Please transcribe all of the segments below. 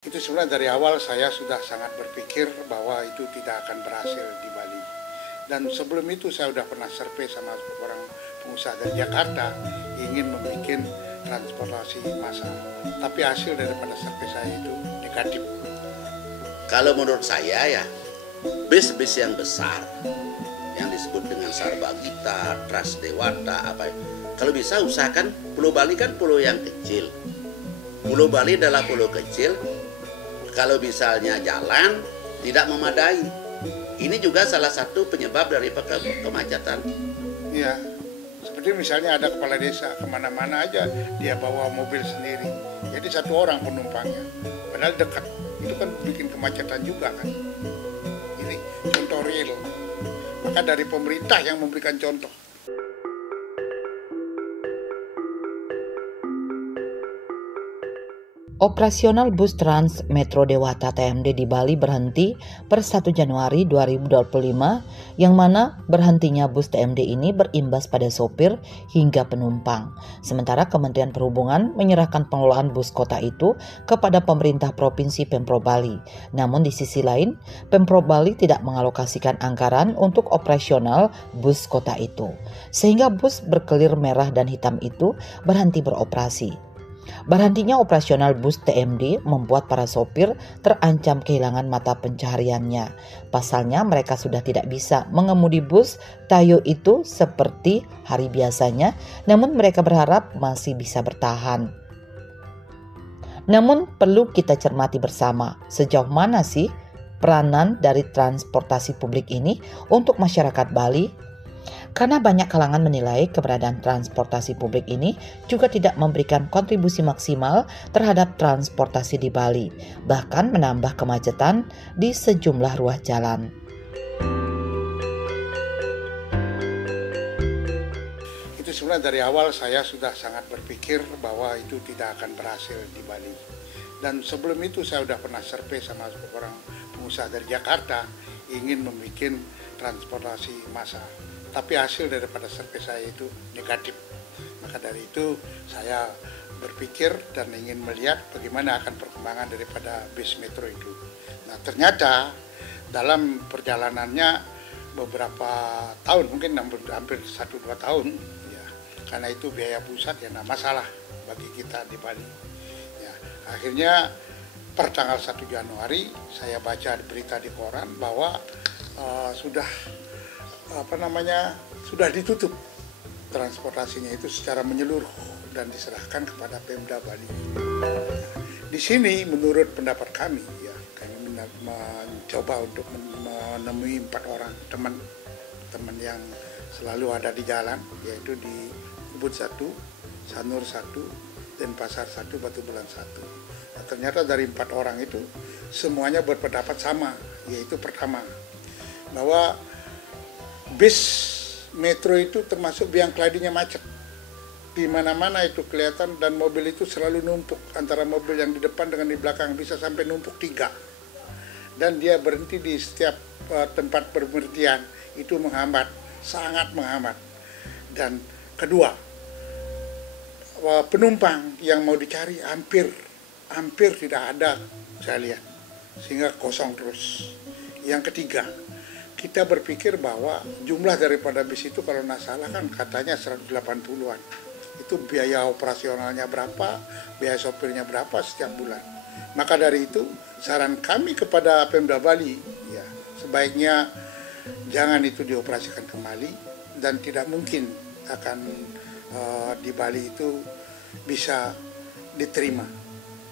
Itu sebenarnya dari awal saya sudah sangat berpikir bahwa itu tidak akan berhasil di Bali. Dan sebelum itu saya sudah pernah survei sama orang pengusaha dari Jakarta ingin membuat transportasi massal. Tapi hasil daripada survei saya itu negatif. Kalau menurut saya ya, bis-bis yang besar yang disebut dengan Sarbagita, Trasdewata, kalau bisa usahakan Pulau Bali kan pulau yang kecil. Pulau Bali adalah pulau kecil. Kalau misalnya jalan tidak memadai, ini juga salah satu penyebab dari kemacetan. Iya, seperti misalnya ada kepala desa kemana-mana aja dia bawa mobil sendiri, jadi satu orang penumpangnya, padahal dekat, itu kan bikin kemacetan juga kan. Ini contoh real, maka dari pemerintah yang memberikan contoh. Operasional bus Trans Metro Dewata TMD di Bali berhenti per 1 Januari 2025, yang mana berhentinya bus TMD ini berimbas pada sopir hingga penumpang. Sementara Kementerian Perhubungan menyerahkan pengelolaan bus kota itu kepada pemerintah Provinsi Pemprov Bali. Namun di sisi lain, Pemprov Bali tidak mengalokasikan anggaran untuk operasional bus kota itu, sehingga bus berkelir merah dan hitam itu berhenti beroperasi. Berhentinya operasional bus TMD membuat para sopir terancam kehilangan mata pencahariannya. Pasalnya mereka sudah tidak bisa mengemudi bus Tayo itu seperti hari biasanya, namun mereka berharap masih bisa bertahan. Namun perlu kita cermati bersama, sejauh mana sih peranan dari transportasi publik ini untuk masyarakat Bali? Karena banyak kalangan menilai keberadaan transportasi publik ini juga tidak memberikan kontribusi maksimal terhadap transportasi di Bali, bahkan menambah kemacetan di sejumlah ruas jalan. Itu sebenarnya dari awal saya sudah sangat berpikir bahwa itu tidak akan berhasil di Bali. Dan sebelum itu saya sudah pernah survei sama orang pengusaha dari Jakarta ingin membuat transportasi massal. Tapi hasil daripada survei saya itu negatif. Maka dari itu saya berpikir dan ingin melihat bagaimana akan perkembangan daripada bis metro itu. Nah ternyata dalam perjalanannya beberapa tahun, mungkin hampir 1-2 tahun, ya, karena itu biaya pusat ya, nah masalah bagi kita di Bali. Ya, akhirnya per tanggal 1 Januari saya baca berita di koran bahwa sudah ditutup transportasinya itu secara menyeluruh dan diserahkan kepada Pemda Bali. Di sini menurut pendapat kami ya, kami mencoba untuk menemui 4 orang teman yang selalu ada di jalan, yaitu di Ubud 1, Sanur 1, Denpasar 1, Batu Bulan 1. Nah, ternyata dari 4 orang itu semuanya berpendapat sama, yaitu pertama bahwa bis metro itu termasuk biang keladinya macet. Di mana-mana itu kelihatan dan mobil itu selalu numpuk, antara mobil yang di depan dengan di belakang bisa sampai numpuk 3. Dan dia berhenti di setiap tempat berhentian, itu menghambat, sangat menghambat. Dan kedua, penumpang yang mau dicari hampir tidak ada saya lihat, sehingga kosong terus. Yang ketiga, kita berpikir bahwa jumlah daripada bis itu kalau nggak salah kan katanya 180-an. Itu biaya operasionalnya berapa, biaya sopirnya berapa setiap bulan. Maka dari itu saran kami kepada Pemda Bali, ya, sebaiknya jangan itu dioperasikan kembali dan tidak mungkin akan di Bali itu bisa diterima.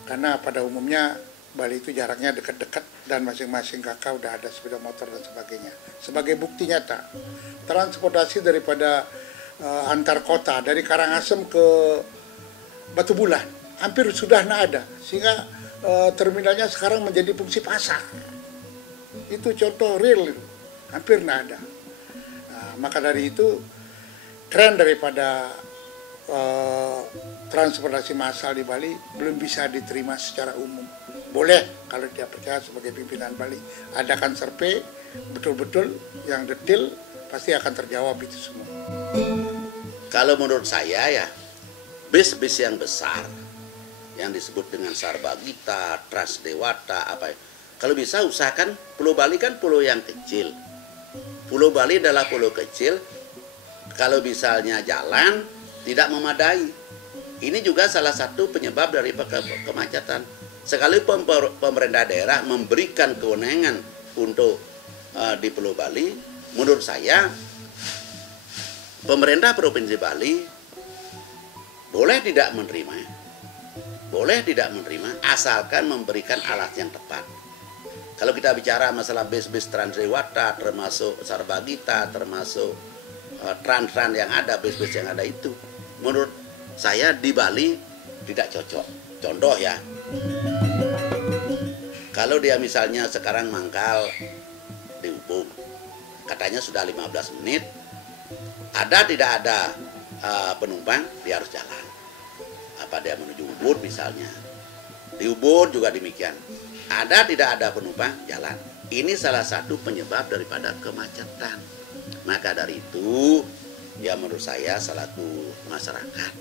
Karena pada umumnya Bali itu jaraknya dekat-dekat dan masing-masing kakak udah ada sepeda motor dan sebagainya. Sebagai bukti nyata, transportasi daripada antar kota dari Karangasem ke Batu Bulan hampir sudah nggak ada, sehingga terminalnya sekarang menjadi fungsi pasar. Itu contoh real, hampir nggak ada. Nah, maka dari itu tren daripada transportasi massal di Bali belum bisa diterima secara umum. Boleh kalau dia percaya sebagai pimpinan Bali, adakan survei betul-betul yang detail, pasti akan terjawab itu semua. Kalau menurut saya ya, bis-bis yang besar yang disebut dengan Sarbagita, Trans Dewata, apa. Kalau bisa usahakan Pulau Bali kan pulau yang kecil. Pulau Bali adalah pulau kecil. Kalau misalnya jalan tidak memadai, ini juga salah satu penyebab dari kemacetan. Sekali pemerintah daerah memberikan kewenangan untuk di Pulau Bali, menurut saya pemerintah Provinsi Bali boleh tidak menerima asalkan memberikan alat yang tepat. Kalau kita bicara masalah bis-bis Trans Dewata, termasuk Sarbagita, termasuk trans yang ada, bis-bis yang ada itu, menurut saya di Bali tidak cocok. Contoh ya, kalau dia misalnya sekarang mangkal di Ubung, katanya sudah 15 menit, tidak ada penumpang, dia harus jalan. Apa dia menuju Ubud misalnya, di Ubud juga demikian. Tidak ada penumpang, jalan. Ini salah satu penyebab daripada kemacetan. Maka dari itu, ya menurut saya selaku masyarakat,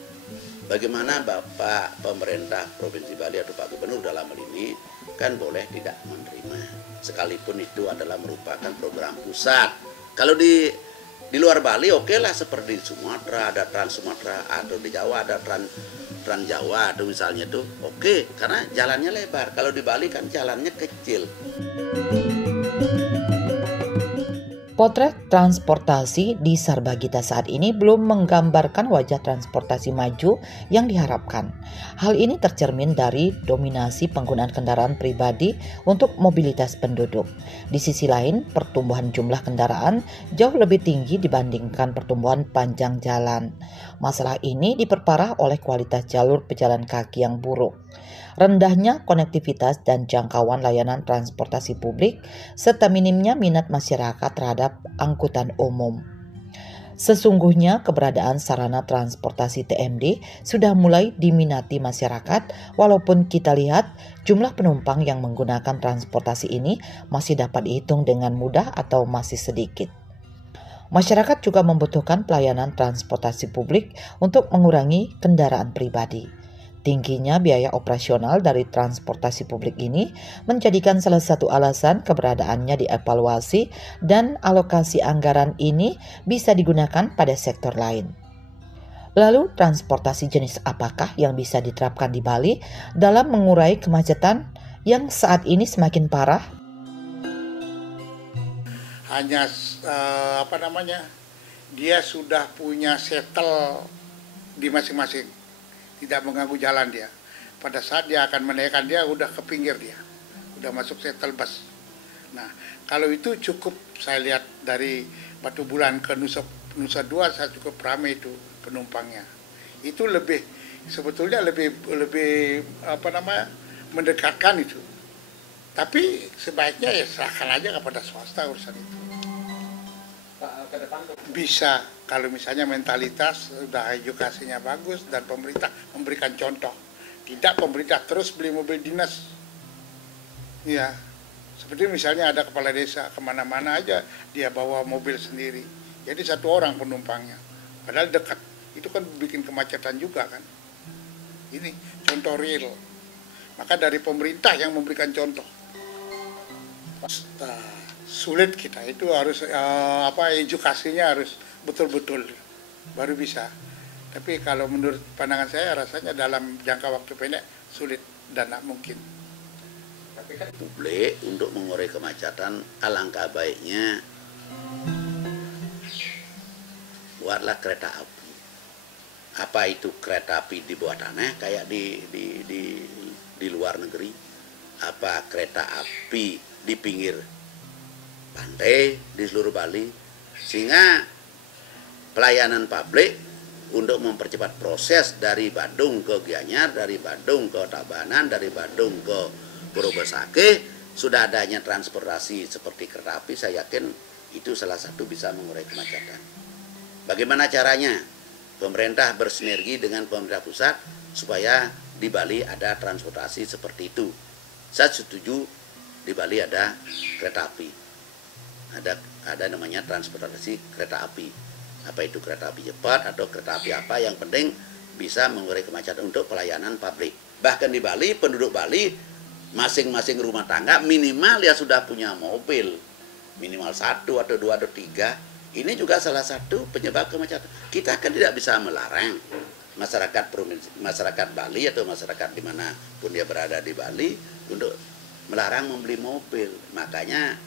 bagaimana Bapak pemerintah Provinsi Bali atau Pak Gubernur dalam hal ini kan boleh tidak menerima, sekalipun itu adalah merupakan program pusat. Kalau di luar Bali oke lah, seperti di Sumatera ada Trans Sumatera, atau di Jawa ada Trans Jawa, atau misalnya itu oke, karena jalannya lebar. Kalau di Bali kan jalannya kecil. Potret transportasi di Sarbagita saat ini belum menggambarkan wajah transportasi maju yang diharapkan. Hal ini tercermin dari dominasi penggunaan kendaraan pribadi untuk mobilitas penduduk. Di sisi lain, pertumbuhan jumlah kendaraan jauh lebih tinggi dibandingkan pertumbuhan panjang jalan. Masalah ini diperparah oleh kualitas jalur pejalan kaki yang buruk, rendahnya konektivitas dan jangkauan layanan transportasi publik, serta minimnya minat masyarakat terhadap angkutan umum. Sesungguhnya keberadaan sarana transportasi TMD sudah mulai diminati masyarakat, walaupun kita lihat jumlah penumpang yang menggunakan transportasi ini masih dapat dihitung dengan mudah atau masih sedikit. Masyarakat juga membutuhkan pelayanan transportasi publik untuk mengurangi kendaraan pribadi. Tingginya biaya operasional dari transportasi publik ini menjadikan salah satu alasan keberadaannya dievaluasi dan alokasi anggaran ini bisa digunakan pada sektor lain. Lalu, transportasi jenis apakah yang bisa diterapkan di Bali dalam mengurai kemacetan yang saat ini semakin parah? Hanya dia sudah punya shuttle di masing-masing, tidak mengganggu jalan dia. Pada saat dia akan menaikkan, dia udah ke pinggir, dia udah masuk shuttle bus. Nah, kalau itu cukup, saya lihat dari Batu Bulan ke Nusa 2 saya cukup ramai itu penumpangnya. Itu sebetulnya lebih mendekatkan itu. Tapi sebaiknya ya serahkan aja kepada swasta urusan itu. Bisa kalau misalnya mentalitas sudah edukasinya bagus dan pemerintah memberikan contoh. Tidak pemerintah terus beli mobil dinas. Ya, seperti misalnya ada kepala desa kemana-mana aja dia bawa mobil sendiri. Jadi satu orang penumpangnya. Padahal dekat. Itu kan bikin kemacetan juga kan. Ini contoh real. Maka dari pemerintah yang memberikan contoh. Sulit kita itu harus edukasinya harus betul-betul baru bisa. Tapi kalau menurut pandangan saya rasanya dalam jangka waktu pendek sulit dan tak mungkin. Tapi kan publik untuk mengurai kemacetan, alangkah baiknya buatlah kereta api. Apa itu kereta api di bawah tanah kayak di luar negeri? Apa kereta api di pinggir pantai di seluruh Bali, sehingga pelayanan publik untuk mempercepat proses dari Badung ke Gianyar, dari Badung ke Tabanan, dari Badung ke Purwosake, sudah adanya transportasi seperti kereta api, saya yakin itu salah satu bisa mengurai kemacetan. Bagaimana caranya? Pemerintah bersinergi dengan pemerintah pusat supaya di Bali ada transportasi seperti itu. Saya setuju di Bali ada kereta api, ada namanya transportasi kereta api. Apa itu kereta api cepat atau kereta api apa, yang penting bisa mengurai kemacetan untuk pelayanan publik. Bahkan di Bali, penduduk Bali masing-masing rumah tangga minimal ya sudah punya mobil, minimal 1 atau 2 atau 3. Ini juga salah satu penyebab kemacetan. Kita kan tidak bisa melarang masyarakat provinsi, masyarakat Bali atau masyarakat dimanapun dia berada di Bali untuk melarang membeli mobil. Makanya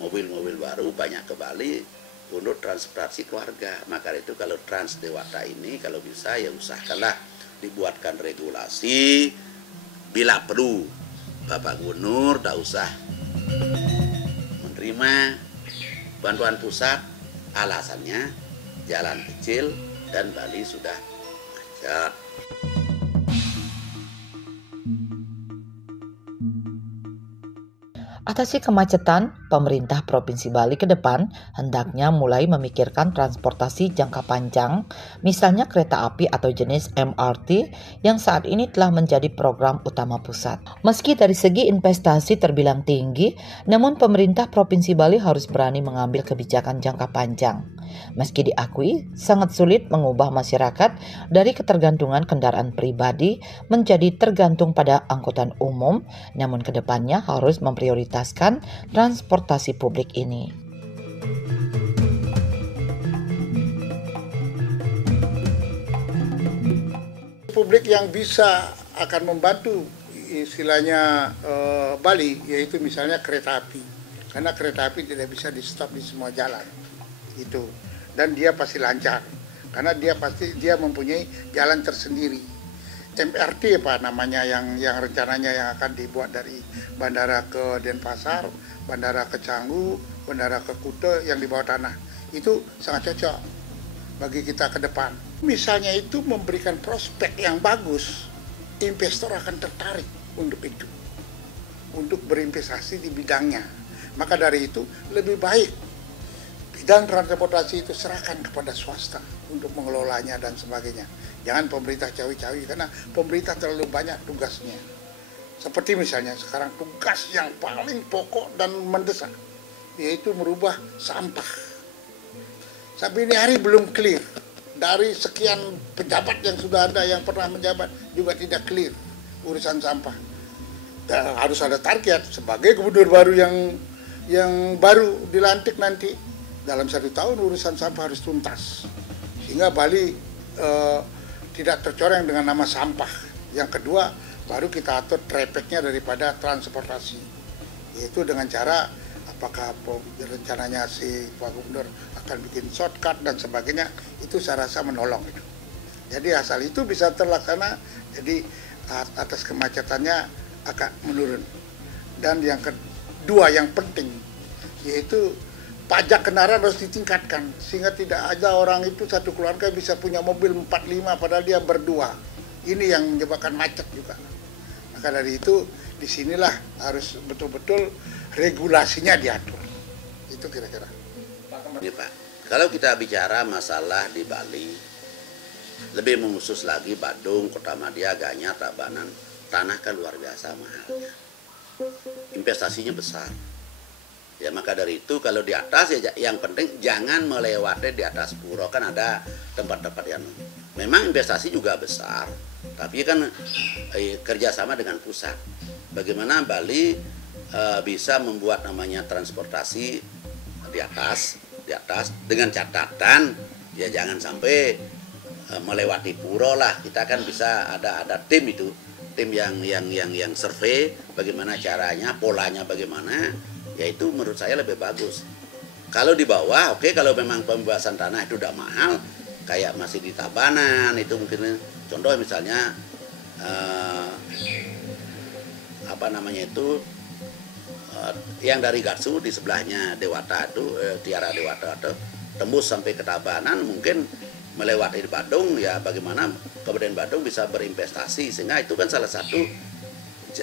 mobil-mobil baru banyak ke Bali untuk transportasi keluarga. Maka itu kalau Trans Dewata ini kalau bisa ya usahakanlah dibuatkan regulasi. Bila perlu Bapak Gubernur tak usah menerima bantuan pusat, alasannya jalan kecil dan Bali sudah macet. Atasi kemacetan, pemerintah Provinsi Bali ke depan hendaknya mulai memikirkan transportasi jangka panjang, misalnya kereta api atau jenis MRT yang saat ini telah menjadi program utama pusat. Meski dari segi investasi terbilang tinggi, namun pemerintah Provinsi Bali harus berani mengambil kebijakan jangka panjang. Meski diakui sangat sulit mengubah masyarakat dari ketergantungan kendaraan pribadi menjadi tergantung pada angkutan umum, namun kedepannya harus memprioritaskan transportasi publik ini. Publik yang bisa akan membantu istilahnya Bali, yaitu misalnya kereta api. Karena kereta api tidak bisa di stop di semua jalan. Itu. Dan dia pasti lancar. Karena dia mempunyai jalan tersendiri. MRT apa namanya yang rencananya yang akan dibuat dari bandara ke Denpasar, bandara ke Canggu, bandara ke Kute yang di bawah tanah. Itu sangat cocok bagi kita ke depan. Misalnya itu memberikan prospek yang bagus, investor akan tertarik untuk itu, untuk berinvestasi di bidangnya. Maka dari itu lebih baik bidang transportasi itu serahkan kepada swasta untuk mengelolanya dan sebagainya. Jangan pemerintah cawi-cawi karena pemerintah terlalu banyak tugasnya. Seperti misalnya sekarang tugas yang paling pokok dan mendesak yaitu merubah sampah. Sampai ini hari belum clear. Dari sekian pejabat yang sudah ada yang pernah menjabat juga tidak clear urusan sampah. Dan harus ada target sebagai gubernur baru yang baru dilantik nanti. Dalam 1 tahun urusan sampah harus tuntas. Sehingga Bali tidak tercoreng dengan nama sampah. Yang kedua, baru kita atur trafficnya daripada transportasi. Yaitu dengan cara apakah rencananya si Pak Gubernur akan bikin shortcut dan sebagainya, itu saya rasa menolong itu. Jadi asal itu bisa terlaksana, jadi atas kemacetannya akan menurun. Dan yang kedua yang penting, yaitu pajak kendaraan harus ditingkatkan sehingga tidak ada orang itu satu keluarga bisa punya mobil 4-5 padahal dia berdua. Ini yang menyebabkan macet juga. Maka dari itu disinilah harus betul-betul regulasinya diatur. Itu kira-kira. Ini Pak, kalau kita bicara masalah di Bali, lebih mengkhusus lagi Badung, Kotamadya, Gianyar, Tabanan, tanah kan luar biasa mahalnya. Investasinya besar. Ya maka dari itu kalau di atas ya yang penting jangan melewati di atas pura, kan ada tempat-tempat yang memang investasi juga besar, tapi kan kerjasama dengan pusat. Bagaimana Bali bisa membuat namanya transportasi di atas dengan catatan ya jangan sampai melewati pura lah. Kita kan bisa ada tim itu, tim yang survei bagaimana caranya, polanya bagaimana. Ya itu menurut saya lebih bagus. Kalau di bawah, oke, kalau memang pembebasan tanah itu udah mahal, kayak masih di Tabanan, itu mungkin contoh misalnya yang dari Gatsu di sebelahnya Dewata itu, Tiara Dewata itu tembus sampai ke Tabanan, mungkin melewati di Badung, ya bagaimana Kabupaten Badung bisa berinvestasi, sehingga itu kan salah satu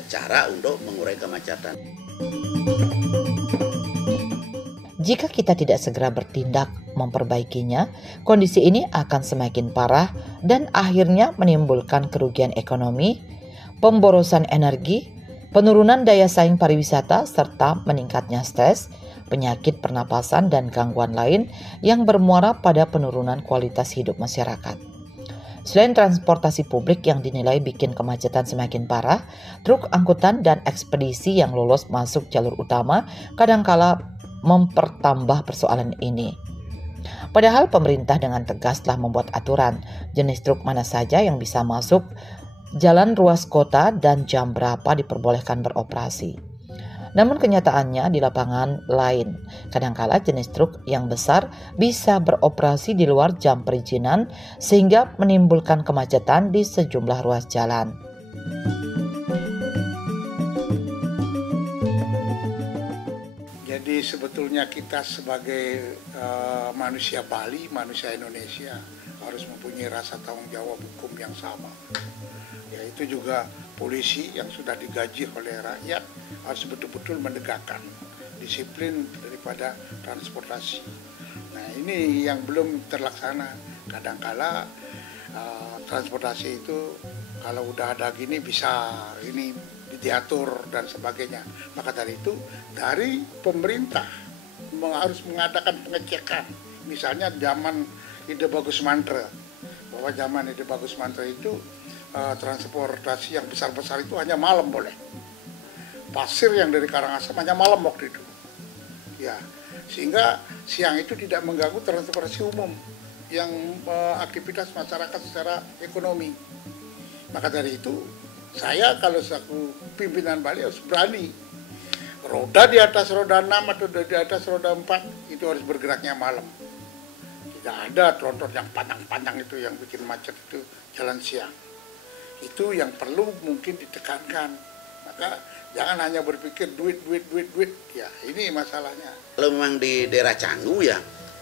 cara untuk mengurai kemacetan. Jika kita tidak segera bertindak memperbaikinya, kondisi ini akan semakin parah dan akhirnya menimbulkan kerugian ekonomi, pemborosan energi, penurunan daya saing pariwisata, serta meningkatnya stres, penyakit pernapasan, dan gangguan lain yang bermuara pada penurunan kualitas hidup masyarakat. Selain transportasi publik yang dinilai bikin kemacetan semakin parah, truk angkutan dan ekspedisi yang lolos masuk jalur utama kadangkala mempertambah persoalan ini. Padahal pemerintah dengan tegas telah membuat aturan jenis truk mana saja yang bisa masuk jalan ruas kota dan jam berapa diperbolehkan beroperasi. Namun kenyataannya di lapangan lain. Kadangkala jenis truk yang besar bisa beroperasi di luar jam perizinan sehingga menimbulkan kemacetan di sejumlah ruas jalan. Jadi sebetulnya kita sebagai manusia Bali, manusia Indonesia harus mempunyai rasa tanggung jawab hukum yang sama. Yaitu juga polisi yang sudah digaji oleh rakyat harus betul-betul menegakkan disiplin daripada transportasi. Nah ini yang belum terlaksana. Kadangkala transportasi itu kalau udah ada gini bisa ini diatur dan sebagainya. Maka dari itu dari pemerintah harus mengadakan pengecekan. Misalnya zaman Ide Bagus Mantra, bahwa zaman Ide Bagus Mantra itu transportasi yang besar-besar itu hanya malam boleh. Pasir yang dari Karangasem hanya malam waktu itu. Ya, sehingga siang itu tidak mengganggu transportasi umum yang aktivitas masyarakat secara ekonomi. Maka dari itu saya kalau selaku pimpinan Bali harus berani. Roda di atas roda 6 atau di atas roda 4 itu harus bergeraknya malam. Tidak ada tronton yang panjang-panjang itu yang bikin macet itu jalan siang. Itu yang perlu mungkin ditekankan. Maka jangan hanya berpikir duit. Ya ini masalahnya. Kalau memang di daerah Canggu ya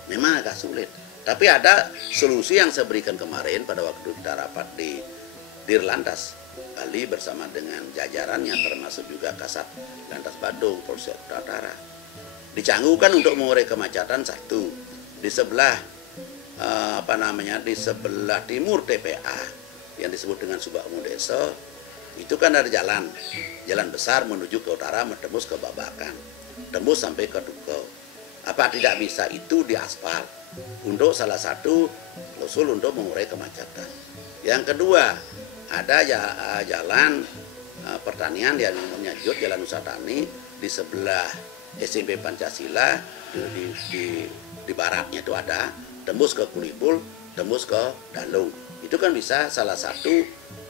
memang agak sulit. Tapi ada solusi yang saya berikan kemarin pada waktu kita rapat di Dirlantas Bali bersama dengan jajarannya termasuk juga Kasat Lantas Badung, Polsek Utara. Di Canggu kan untuk mengurai kemacetan satu di sebelah di sebelah timur TPA yang disebut dengan Subakmu Desa itu kan ada jalan besar menuju ke utara menembus ke Babakan, tembus sampai ke Dukuh. Apa tidak bisa itu diaspal untuk salah satu usul untuk mengurai kemacetan. Yang kedua ada jalan pertanian yang namanya Jalan Usaha Tani di sebelah SMP Pancasila di baratnya itu ada tembus ke Kulipul, tembus ke Dalung. Itu kan bisa salah satu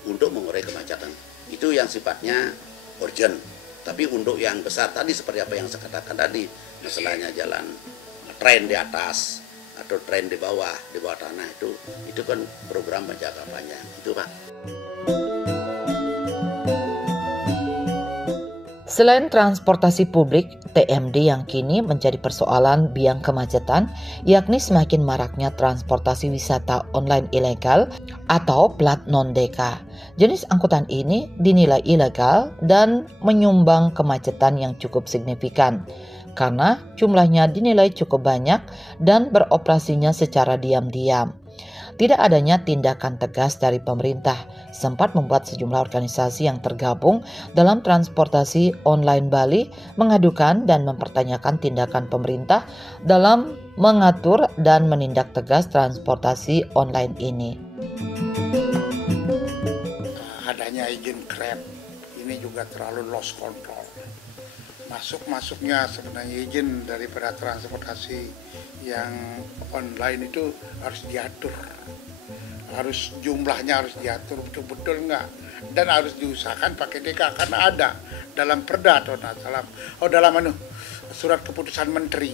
untuk mengurai kemacetan. Itu yang sifatnya urgent. Tapi untuk yang besar tadi seperti apa yang saya katakan tadi, misalnya jalan tren di atas atau tren di bawah tanah itu kan program jangka panjang. Itu Pak. Selain transportasi publik, TMD yang kini menjadi persoalan biang kemacetan, yakni semakin maraknya transportasi wisata online ilegal atau plat non-DK. Jenis angkutan ini dinilai ilegal dan menyumbang kemacetan yang cukup signifikan, karena jumlahnya dinilai cukup banyak dan beroperasinya secara diam-diam. Tidak adanya tindakan tegas dari pemerintah sempat membuat sejumlah organisasi yang tergabung dalam transportasi online Bali mengadukan dan mempertanyakan tindakan pemerintah dalam mengatur dan menindak tegas transportasi online ini. Adanya izin Grab ini juga terlalu lost control. Masuknya sebenarnya izin daripada transportasi yang online itu harus diatur, harus jumlahnya harus diatur betul-betul enggak, dan harus diusahakan pakai DK karena ada dalam perda atau dalam surat keputusan menteri.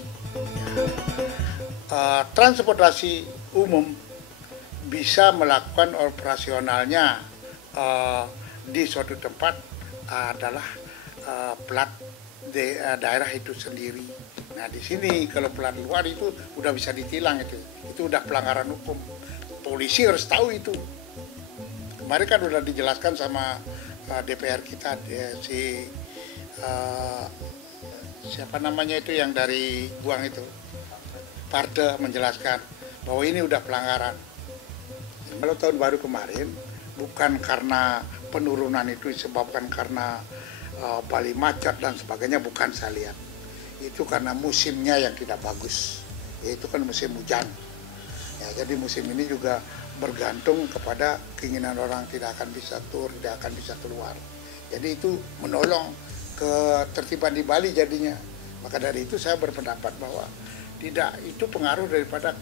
Transportasi umum bisa melakukan operasionalnya di suatu tempat adalah plat daerah itu sendiri. Nah di sini kalau plat luar itu udah bisa ditilang itu udah pelanggaran hukum. Polisi harus tahu itu. Kemarin kan udah dijelaskan sama DPR kita siapa namanya itu yang dari Buang itu, Parde menjelaskan bahwa ini udah pelanggaran. Kalau tahun baru kemarin bukan karena penurunan itu disebabkan karena Bali macet dan sebagainya, bukan saya lihat. Itu karena musimnya yang tidak bagus. Itu kan musim hujan. Ya, jadi musim ini juga bergantung kepada keinginan orang, tidak akan bisa tur, tidak akan bisa keluar. Jadi itu menolong ketertiban di Bali jadinya. Maka dari itu saya berpendapat bahwa tidak itu pengaruh daripada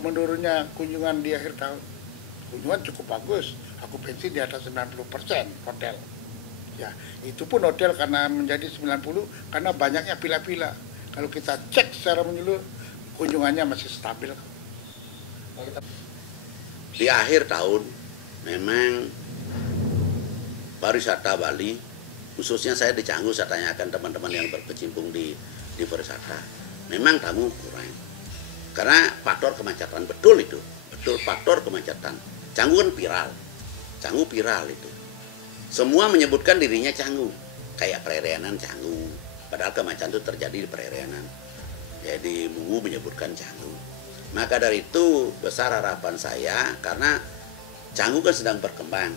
menurunnya kunjungan di akhir tahun. Kunjungan cukup bagus, okupansi di atas 90% hotel. Ya, itu pun hotel karena menjadi 90 karena banyaknya pila-pila. Kalau kita cek secara menyeluruh, kunjungannya masih stabil. Di akhir tahun memang pariwisata Bali, khususnya saya di Canggu, saya tanyakan teman-teman yang berkecimpung di pariwisata, memang tamu kurang karena faktor kemacetan. Betul itu, betul faktor kemacetan. Canggu kan viral itu, semua menyebutkan dirinya Canggu, kayak Perairan Canggu, padahal kemacetan itu terjadi di Perairan. Jadi Mungu menyebutkan Canggu. Maka dari itu besar harapan saya, karena Canggu kan sedang berkembang,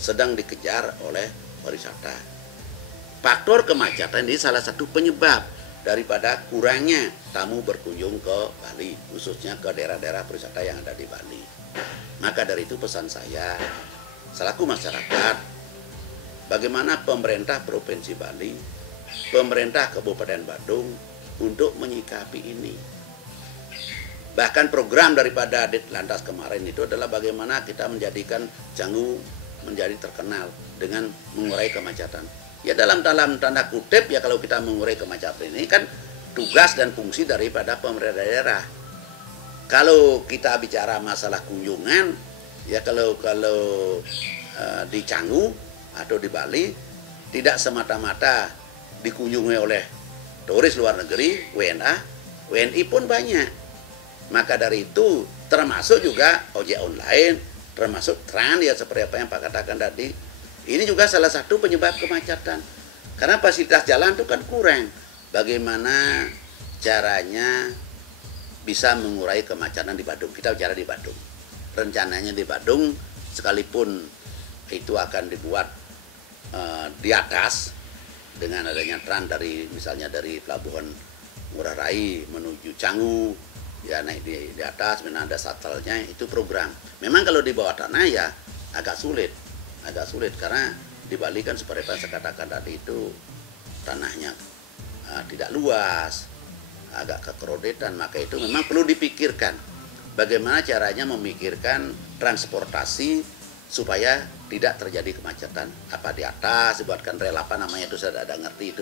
sedang dikejar oleh pariwisata. Faktor kemacetan ini salah satu penyebab daripada kurangnya tamu berkunjung ke Bali, khususnya ke daerah-daerah pariwisata yang ada di Bali. Maka dari itu pesan saya, selaku masyarakat, bagaimana pemerintah Provinsi Bali, pemerintah Kabupaten Badung untuk menyikapi ini. Bahkan program daripada Ditlantas kemarin itu adalah bagaimana kita menjadikan Canggu menjadi terkenal dengan mengurai kemacetan. Ya dalam tanda kutip ya, kalau kita mengurai kemacetan ini kan tugas dan fungsi daripada pemerintah daerah. Kalau kita bicara masalah kunjungan, ya kalau di Canggu atau di Bali tidak semata-mata dikunjungi oleh turis luar negeri, WNA, WNI pun banyak. Maka dari itu termasuk juga ojek online, termasuk tran ya seperti apa yang Pak katakan tadi. Ini juga salah satu penyebab kemacetan. Karena fasilitas jalan itu kan kurang. Bagaimana caranya bisa mengurai kemacetan di Badung? Kita bicara di Badung. Rencananya di Badung, sekalipun itu akan dibuat di atas dengan adanya tran dari misalnya dari Pelabuhan Ngurah Rai menuju Canggu, ya naik di atas, memang ada shuttle-nya, itu program. Memang kalau di bawah tanah ya agak sulit karena di Bali kan seperti yang saya katakan tadi itu tanahnya tidak luas, agak kekerodetan. Maka itu memang perlu dipikirkan bagaimana caranya memikirkan transportasi supaya tidak terjadi kemacetan. Apa di atas dibuatkan rel apa namanya itu, saya tidak ngerti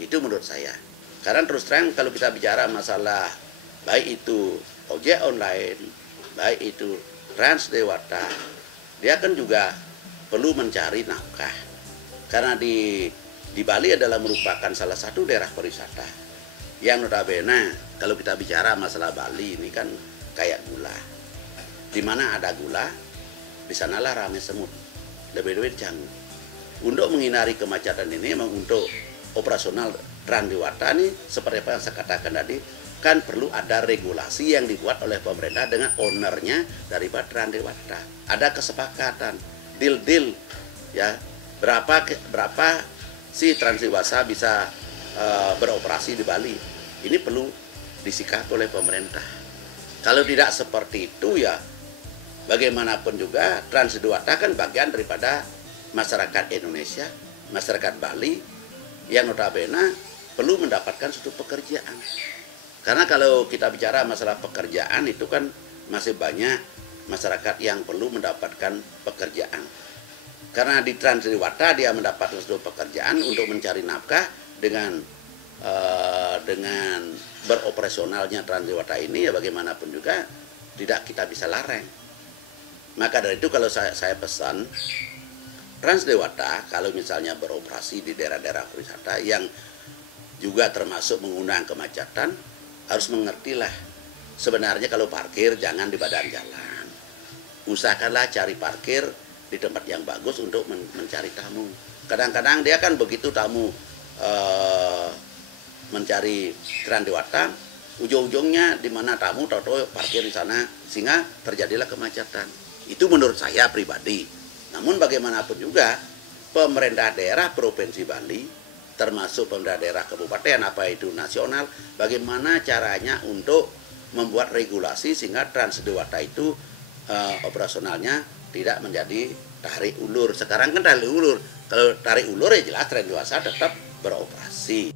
itu menurut saya. Karena terus terang kalau kita bicara masalah baik itu ojek online, baik itu Transdewata, dia kan juga perlu mencari nafkah. Karena di Bali adalah merupakan salah satu daerah pariwisata yang notabene kalau kita bicara masalah Bali ini kan kayak gula. Di mana ada gula, di sanalah ramai semut. Lebih-lebih Canggu. Untuk menghindari kemacetan ini, memang untuk operasional Transdewata ini seperti apa yang saya katakan tadi, kan perlu ada regulasi yang dibuat oleh pemerintah dengan ownernya daripada Transdewata. Ada kesepakatan, deal ya, berapa si Transdewata bisa beroperasi di Bali. Ini perlu disikapi oleh pemerintah. Kalau tidak seperti itu ya bagaimanapun juga Transdewata kan bagian daripada masyarakat Indonesia, masyarakat Bali yang notabene perlu mendapatkan suatu pekerjaan. Karena kalau kita bicara masalah pekerjaan itu kan masih banyak masyarakat yang perlu mendapatkan pekerjaan. Karena di Transdewata dia mendapatkan suatu pekerjaan untuk mencari nafkah dengan beroperasionalnya Transdewata ini ya bagaimanapun juga tidak kita bisa larang. Maka dari itu kalau saya pesan Transdewata kalau misalnya beroperasi di daerah-daerah wisata yang juga termasuk mengundang kemacetan, harus mengertilah sebenarnya kalau parkir jangan di badan jalan. Usahakanlah cari parkir di tempat yang bagus untuk mencari tamu. Kadang-kadang dia kan begitu tamu mencari Transdewata, ujung-ujungnya di mana tamu tahu-tahu parkir di sana sehingga terjadilah kemacetan. Itu menurut saya pribadi. Namun bagaimanapun juga pemerintah daerah Provinsi Bali termasuk pemerintah daerah kabupaten apa itu nasional, bagaimana caranya untuk membuat regulasi sehingga Transdewata itu operasionalnya tidak menjadi tarik ulur. Sekarang kan tarik ulur. Kalau tarik ulur ya jelas Trans2 tetap beroperasi.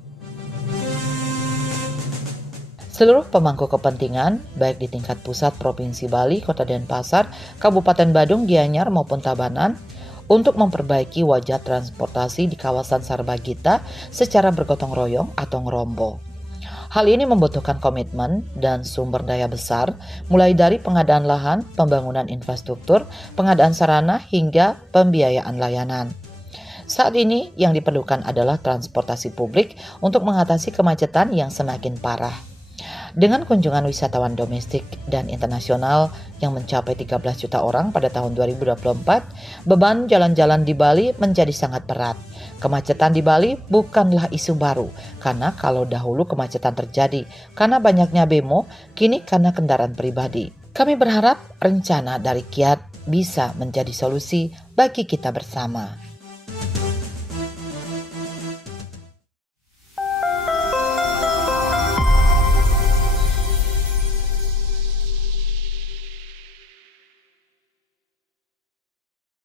Seluruh pemangku kepentingan, baik di tingkat pusat Provinsi Bali, Kota Denpasar, Kabupaten Badung, Gianyar maupun Tabanan, untuk memperbaiki wajah transportasi di kawasan Sarbagita secara bergotong royong atau ngerombo. Hal ini membutuhkan komitmen dan sumber daya besar, mulai dari pengadaan lahan, pembangunan infrastruktur, pengadaan sarana, hingga pembiayaan layanan. Saat ini yang diperlukan adalah transportasi publik untuk mengatasi kemacetan yang semakin parah. Dengan kunjungan wisatawan domestik dan internasional yang mencapai 13 juta orang pada tahun 2024, beban jalan-jalan di Bali menjadi sangat berat. Kemacetan di Bali bukanlah isu baru, karena kalau dahulu kemacetan terjadi karena banyaknya bemo, kini karena kendaraan pribadi. Kami berharap rencana dari Kiat bisa menjadi solusi bagi kita bersama.